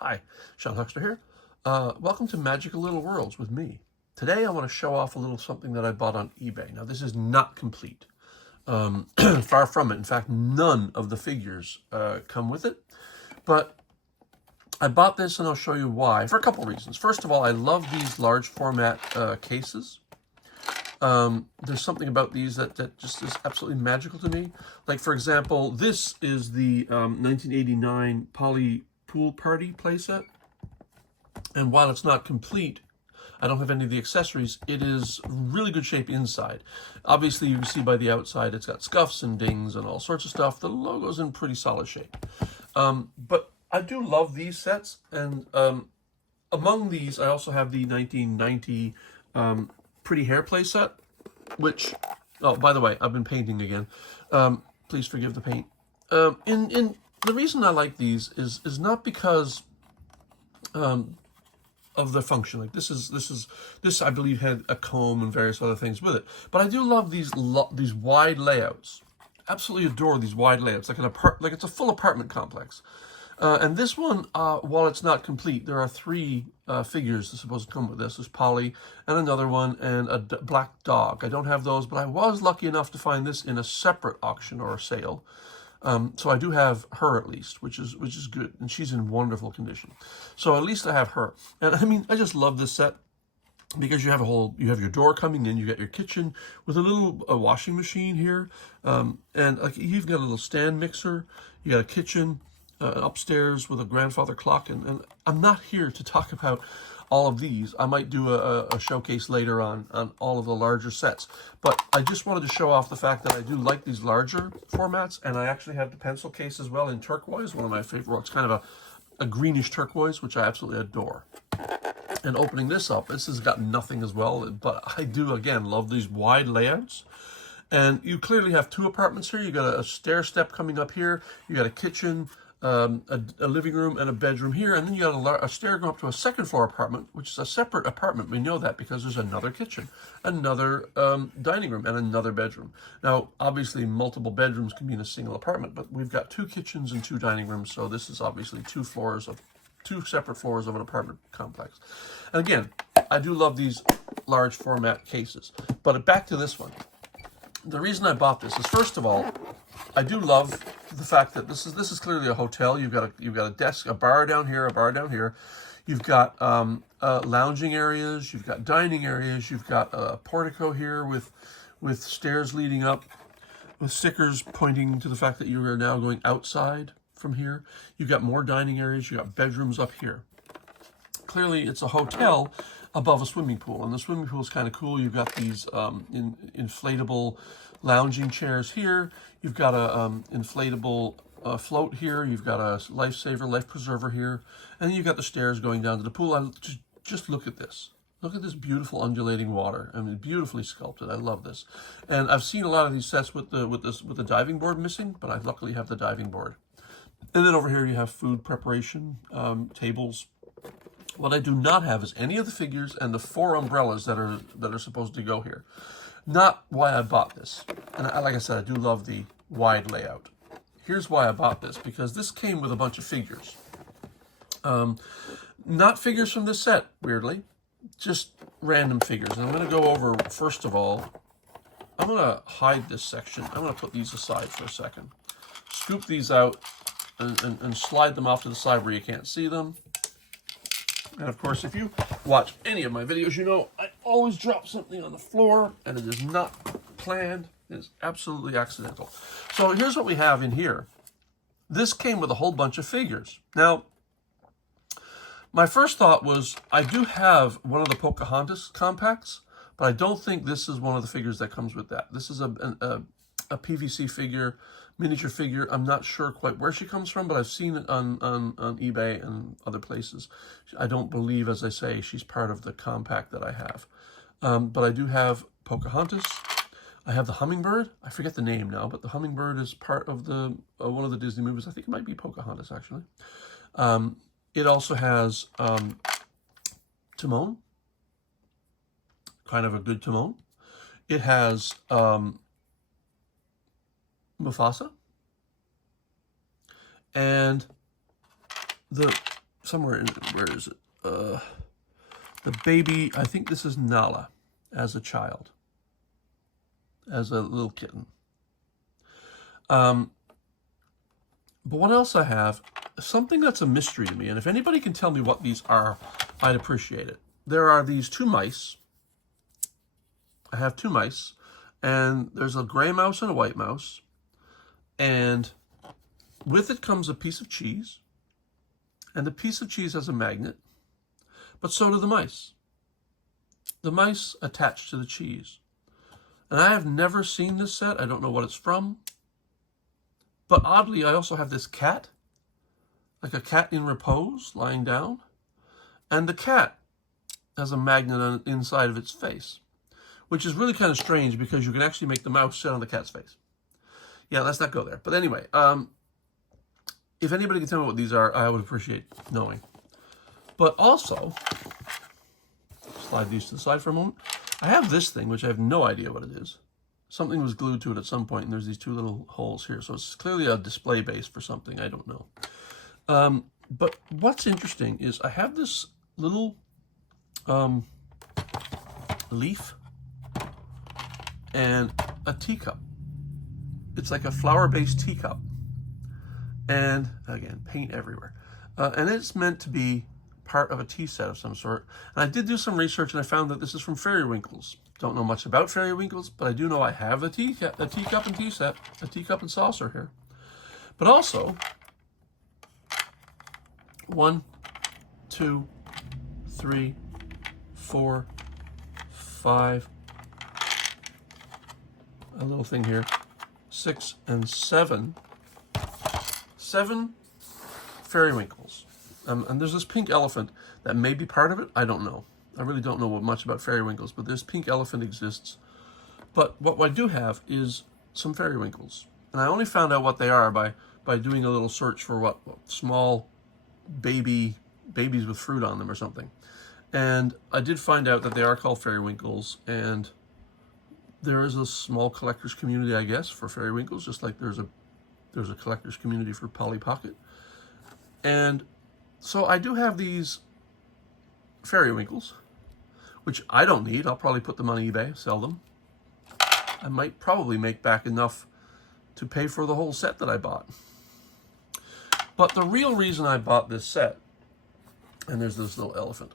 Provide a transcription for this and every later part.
Hi, Sean Huxter here. Welcome to Magical Little Worlds with me. Today I want to show off a little something that I bought on eBay. Now this is not complete. Far from it. In fact, none of the figures come with it. But I bought this and I'll show you why, for a couple reasons. First of all, I love these large format cases. There's something about these that just is absolutely magical to me. Like, for example, this is the 1989 Polly Pool Party Playset. And while it's not complete, I don't have any of the accessories, it is really good shape inside. Obviously, you see by the outside, it's got scuffs and dings and all sorts of stuff. The logo's in pretty solid shape. But I do love these sets. And among these, I also have the 1990 Pretty Hair playset, which, oh, by the way, I've been painting again. Please forgive the paint. The reason I like these is not because of the function. Like this I believe had a comb and various other things with it. But I do love these wide layouts. Absolutely adore these wide layouts, like it's a full apartment complex. And this one, while it's not complete, there are three figures that are supposed to come with this. There's Polly and another one and a black dog. I don't have those, but I was lucky enough to find this in a separate auction or a sale. So I do have her at least, which is good, and she's in wonderful condition. So at least I have her. And I mean, I just love this set because you have your door coming in, you got your kitchen with a little washing machine here, and like you've got a little stand mixer, you got a kitchen upstairs with a grandfather clock, and I'm not here to talk about all of these. I might do a showcase later on all of the larger sets. But I just wanted to show off the fact that I do like these larger formats, and I actually have the pencil case as well in turquoise, one of my favorite. Well, it's kind of a greenish turquoise, which I absolutely adore. And opening this up, this has got nothing as well, but I do, again, love these wide layouts. And you clearly have two apartments here. You got a stair step coming up here. You got a kitchen, a living room, and a bedroom here, and then you got a stair going up to a second floor apartment, which is a separate apartment. We know that because there's another kitchen, another dining room, and another bedroom. Now, obviously, multiple bedrooms can be in a single apartment, but we've got two kitchens and two dining rooms, so this is obviously two separate floors of an apartment complex. And again, I do love these large format cases. But back to this one. The reason I bought this is, first of all, I do love the fact that this is clearly a hotel. You've got a desk, a bar down here, a bar down here. You've got lounging areas. You've got dining areas. You've got a portico here with stairs leading up, with stickers pointing to the fact that you are now going outside from here. You've got more dining areas. You've got bedrooms up here. Clearly, it's a hotel above a swimming pool, and the swimming pool is kind of cool. You've got these inflatable lounging chairs here. You've got a inflatable float here. You've got a lifesaver, life preserver here, and then you've got the stairs going down to the pool. Just look at this. Look at this beautiful undulating water. I mean, beautifully sculpted. I love this. And I've seen a lot of these sets with the diving board missing, but I luckily have the diving board. And then over here you have food preparation tables. What I do not have is any of the figures and the 4 umbrellas that are supposed to go here. Not why I bought this. And like I said, I do love the wide layout. Here's why I bought this, because this came with a bunch of figures. Not figures from this set, weirdly, just random figures. And I'm going to go over, first of all, I'm going to hide this section. I'm going to put these aside for a second. Scoop these out and slide them off to the side where you can't see them. And of course, if you watch any of my videos, you know I always drop something on the floor, and it is not planned. It is absolutely accidental. So here's what we have in here. This came with a whole bunch of figures. Now, my first thought was, I do have one of the Pocahontas compacts, but I don't think this is one of the figures that comes with that. This is a PVC figure, miniature figure. I'm not sure quite where she comes from, but I've seen it on eBay and other places. I don't believe, as I say, she's part of the compact that I have. But I do have Pocahontas. I have the hummingbird. I forget the name now, but the hummingbird is part of the one of the Disney movies. I think it might be Pocahontas, actually. It also has Timon, kind of a good Timon. It has Mufasa. And the somewhere in, where is it? The baby, I think this is Nala as a child, as a little kitten. But what else I have, something that's a mystery to me, and if anybody can tell me what these are, I'd appreciate it. There are these two mice. I have two mice, and there's a gray mouse and a white mouse, and with it comes a piece of cheese, and the piece of cheese has a magnet, but so do the mice. The mice attach to the cheese. And I have never seen this set. I don't know what it's from. But oddly, I also have this cat, like a cat in repose, lying down. And the cat has a magnet on the inside of its face, which is really kind of strange because you can actually make the mouse sit on the cat's face. Yeah, let's not go there. But anyway, if anybody can tell me what these are, I would appreciate knowing. But also, slide these to the side for a moment. I have this thing, which I have no idea what it is. Something was glued to it at some point, and there's these two little holes here. So it's clearly a display base for something. I don't know. But what's interesting is I have this little leaf and a teacup. It's like a flower-based teacup. And again, paint everywhere. And it's meant to be part of a tea set of some sort. And I did do some research, and I found that this is from Fairywinkles. Don't know much about Fairywinkles, but I do know I have a teacup and tea set, a teacup and saucer here. But also, 1, 2, 3, 4, 5, a little thing here, 6 and 7 Fairywinkles. And there's this pink elephant that may be part of it. I don't know. I really don't know much about Fairywinkles, but this pink elephant exists. But what I do have is some Fairywinkles. And I only found out what they are by doing a little search for what small babies with fruit on them or something. And I did find out that they are called Fairywinkles, and there is a small collector's community, I guess, for Fairywinkles, just like there's a collector's community for Polly Pocket. And so I do have these Fairywinkles, which I don't need. I'll probably put them on eBay, sell them. I might probably make back enough to pay for the whole set that I bought. But the real reason I bought this set, and there's this little elephant,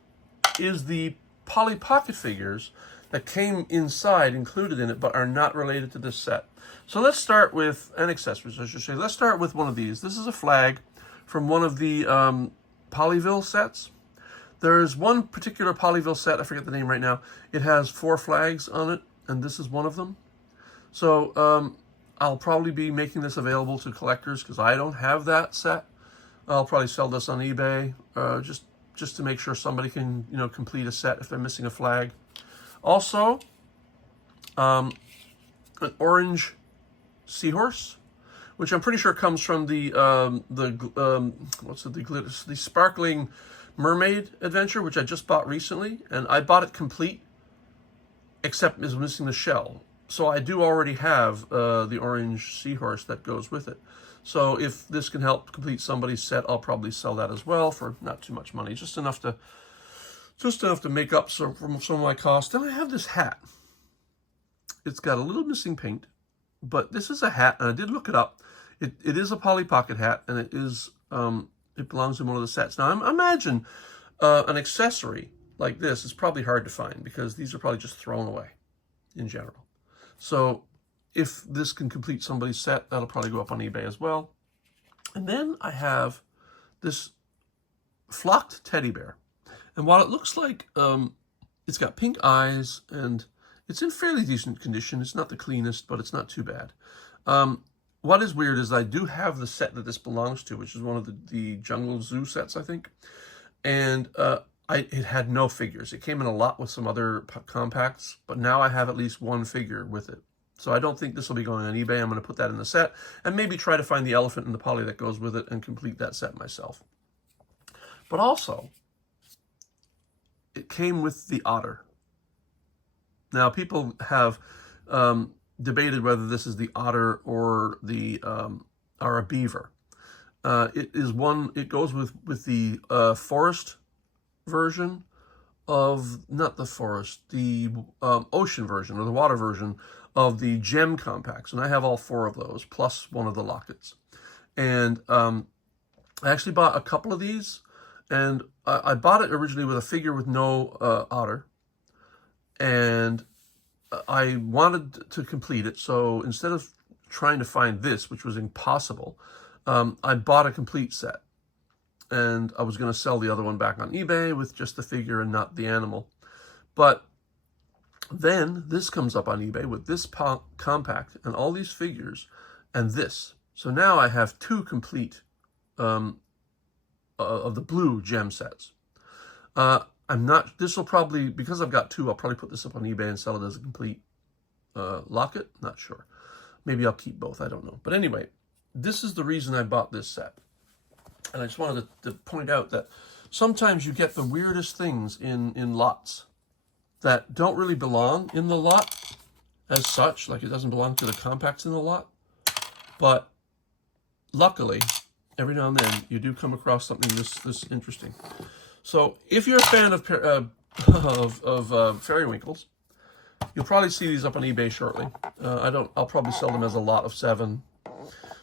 is the Polly Pocket figures that came inside, included in it, but are not related to this set. So let's start with, and accessories, I should say. Let's start with one of these. This is a flag from one of the Polyville sets. There's one particular Polyville set, I forget the name right now. It has 4 flags on it, and this is one of them. So I'll probably be making this available to collectors because I don't have that set. I'll probably sell this on eBay just to make sure somebody can, complete a set if they're missing a flag. Also, an orange seahorse, which I'm pretty sure comes from the Sparkling Mermaid Adventure, which I just bought recently, and I bought it complete, except is missing the shell. So I do already have the orange seahorse that goes with it. So if this can help complete somebody's set, I'll probably sell that as well for not too much money, just enough to make up for some of my costs. And I have this hat. It's got a little missing paint, but this is a hat, and I did look it up. It is a Polly Pocket hat, and it is it belongs in one of the sets. Now, I imagine an accessory like this is probably hard to find because these are probably just thrown away in general. So if this can complete somebody's set, that'll probably go up on eBay as well. And then I have this flocked teddy bear. And while it looks like it's got pink eyes and it's in fairly decent condition, it's not the cleanest, but it's not too bad. What is weird is I do have the set that this belongs to, which is one of the Jungle Zoo sets, I think. And it had no figures. It came in a lot with some other compacts, but now I have at least one figure with it. So I don't think this will be going on eBay. I'm going to put that in the set and maybe try to find the elephant and the Polly that goes with it and complete that set myself. But also, it came with the otter. Now, people have debated whether this is the otter or a beaver. It goes with the forest version of, not the forest, the ocean version or the water version of the gem compacts. And I have all 4 of those, plus one of the lockets. And I actually bought a couple of these, and I bought it originally with a figure with no otter. And I wanted to complete it, so instead of trying to find this, which was impossible, I bought a complete set. And I was going to sell the other one back on eBay with just the figure and not the animal. But then this comes up on eBay with this compact and all these figures and this. So now I have 2 complete of the blue gem sets. This will probably, because I've got 2, I'll probably put this up on eBay and sell it as a complete locket. Not sure. Maybe I'll keep both. I don't know. But anyway, this is the reason I bought this set. And I just wanted to point out that sometimes you get the weirdest things in lots that don't really belong in the lot as such. Like, it doesn't belong to the compacts in the lot. But luckily, every now and then, you do come across something this interesting. So if you're a fan of periwinkles, you'll probably see these up on eBay shortly. I'll probably sell them as a lot of 7,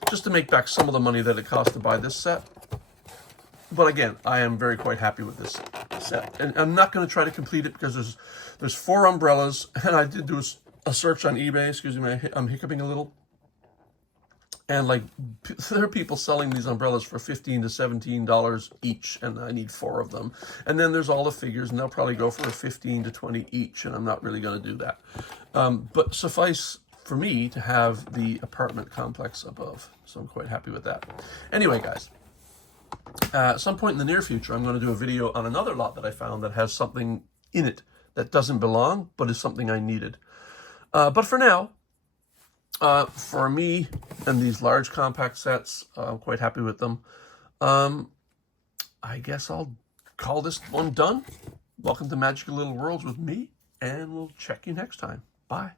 just to make back some of the money that it cost to buy this set. But again, I am quite happy with this set. And I'm not going to try to complete it because there's 4 umbrellas, and I did do a search on eBay. Excuse me, I'm hiccuping a little. And like, there are people selling these umbrellas for $15 to $17 each, and I need 4 of them. And then there's all the figures, and they'll probably go for $15 to $20 each, and I'm not really going to do that. But suffice for me to have the apartment complex above, so I'm quite happy with that. Anyway, guys, at some point in the near future, I'm going to do a video on another lot that I found that has something in it that doesn't belong, but is something I needed. But for now, for me and these large compact sets, I'm quite happy with them. I guess I'll call this one done. Welcome to Magical Little Worlds with me, and we'll check you next time. Bye.